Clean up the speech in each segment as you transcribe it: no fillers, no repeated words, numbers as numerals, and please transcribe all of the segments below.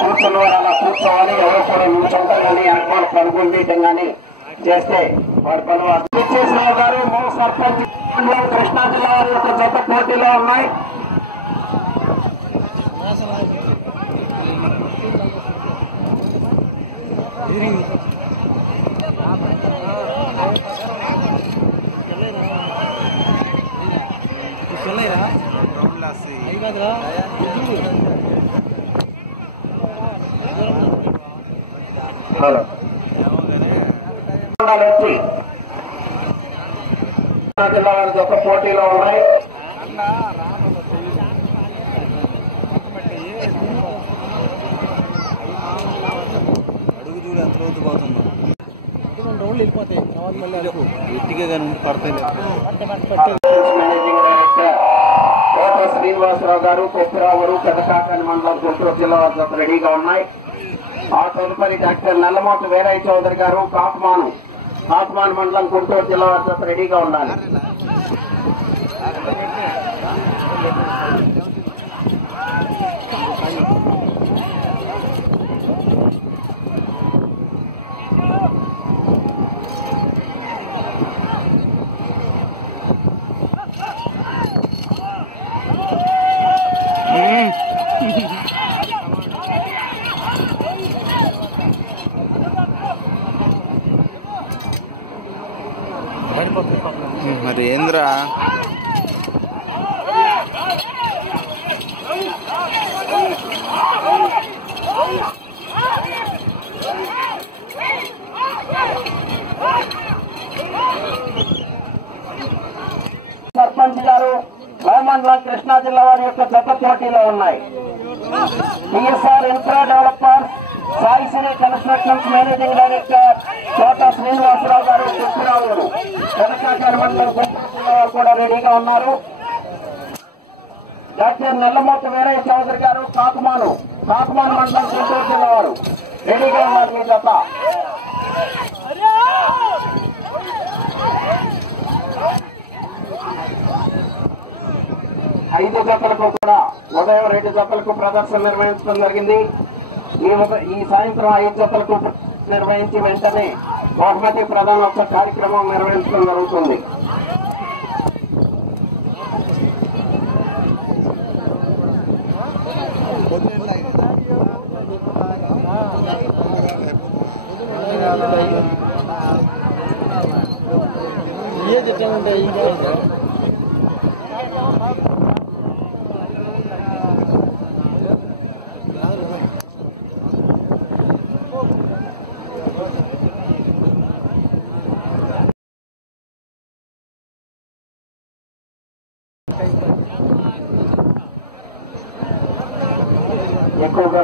కూర్చున్న అలా కూర్చోవాలి. ఎవరో కూడా నిలుచుంటారు కానీ అనుకోవాలి పనుగోలు తీయటం కానీ చేస్తే వారి పనులు విశ్వేశ్వరరావు గారు మూ సర్పంచ్ కృష్ణా జిల్లా వారి యొక్క జత పోటీలో ఉన్నాయి. జిల్లా వారి జత పోటీలో ఉన్నాయి. అడుగు చూడు ఎంత రోజు పోతుందో. 2 రోజులు వెళ్ళిపోతాయి. ఎట్టిగా కానీ ఉండి పడతాయి. మేనేజింగ్ డైరెక్టర్ కోట శ్రీనివాసరావు గారు, కొప్పిరావు గారు, పెదకాకాని మండలం గుంటూరు జిల్లా వారి జత రెడీగా ఉన్నాయి. ఆ తదుపరి డాక్టర్ నల్లమోట వీరయ్య చౌదరి గారు కాకుమాను మండలం గుంటూరు జిల్లా వారి జత రెడీగా ఉండాలి. మరి ఏంద్రా సర్పంచ్ గారు మండలం కృష్ణా జిల్లా వారి యొక్క జత పోటీలో ఉన్నాయి. TSR infra developers Saisri constructions managing director Kota Srinivasarao garu, Koppirao గారు, పెదకాకాని మండలం గుంటూరు జిల్లా వారు కూడా రెడీగా ఉన్నారు. డాక్టర్ నల్లమోట వీరయ్య చౌదరి గారు కాకుమాను మండలం గుంటూరు జిల్లా వారు రెడీగా ఉన్నారు. మీ జత 5 జతలకు కూడా ఉదయం 2 జతలకు ప్రదర్శన నిర్వహించడం జరిగింది. ఈ సాయంత్రం 5 జతలకు నిర్వహించి వెంటనే బహుమతి ప్రధానోత్సవ కార్యక్రమం నిర్వహించడం జరుగుతుంది. ఎక్కువగా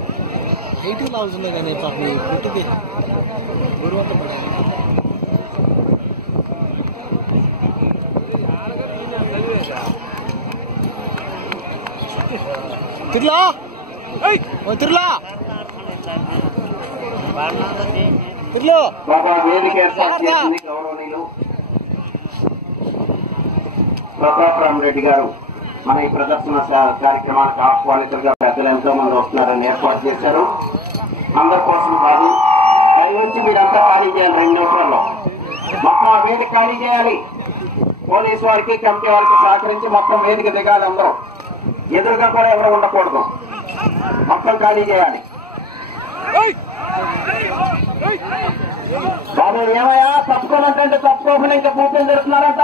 అవుతుంది కానీ పుట్టుకి గురువంత పడాలి. తిరులా వేదిక ఏర్పాటు చేసింది గౌరవనీయులు ప్రతాపరామరెడ్డి గారు. మన ఈ ప్రదర్శన కార్యక్రమానికి ఆహ్వానితులుగా పెద్దలు ఎంతో మంది వస్తున్నారని ఏర్పాటు చేశారు. అందరి కోసం కాదు, పై వచ్చి మీరంతా ఖాళీ చేయాలి. 2 నిమిషాల్లో మొత్తం ఆ వేదిక ఖాళీ చేయాలి. పోలీసు వారికి, కమిటీ వారికి సహకరించి మొత్తం వేదిక దిగాలి. అందరూ ఎదురుగా కూడా ఎవరు ఉండకూడదు. మొత్తం ఖాళీ చేయాలి. బాబు ఏమయ్యా తప్పుకోమంటే తప్పుకోకుండా ఇంకా పూర్తిని జరుగుతున్నారంట.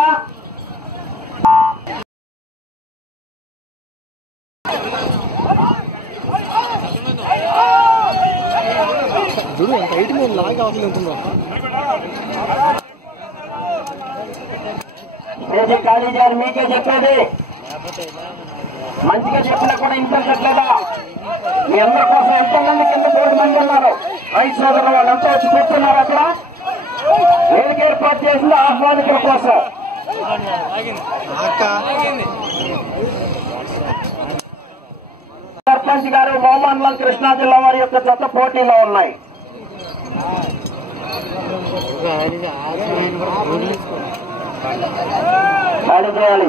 చూడు ఎంత హైట్ మీద లాగా అవసరం ఉంటుందో. ఖాళీ చేయాలి, మీకే చెప్పేది. మంచిగా చెప్పినా కూడా ఇంటర్లేదా? మీ అందరి కోసం ఎంతమంది కింద 3 మంది ఉన్నారు. రైతు సోదరులు వాళ్ళంతా వచ్చి కూర్చున్నారు. అక్కడ వేదిక ఏర్పాటు చేసింది ఆహ్వానికుల కోసం. సర్పంచ్ గారు మోమండలం కృష్ణా జిల్లా వారి యొక్క జత పోటీలో ఉన్నాయి. ఖాళీ చేయాలి.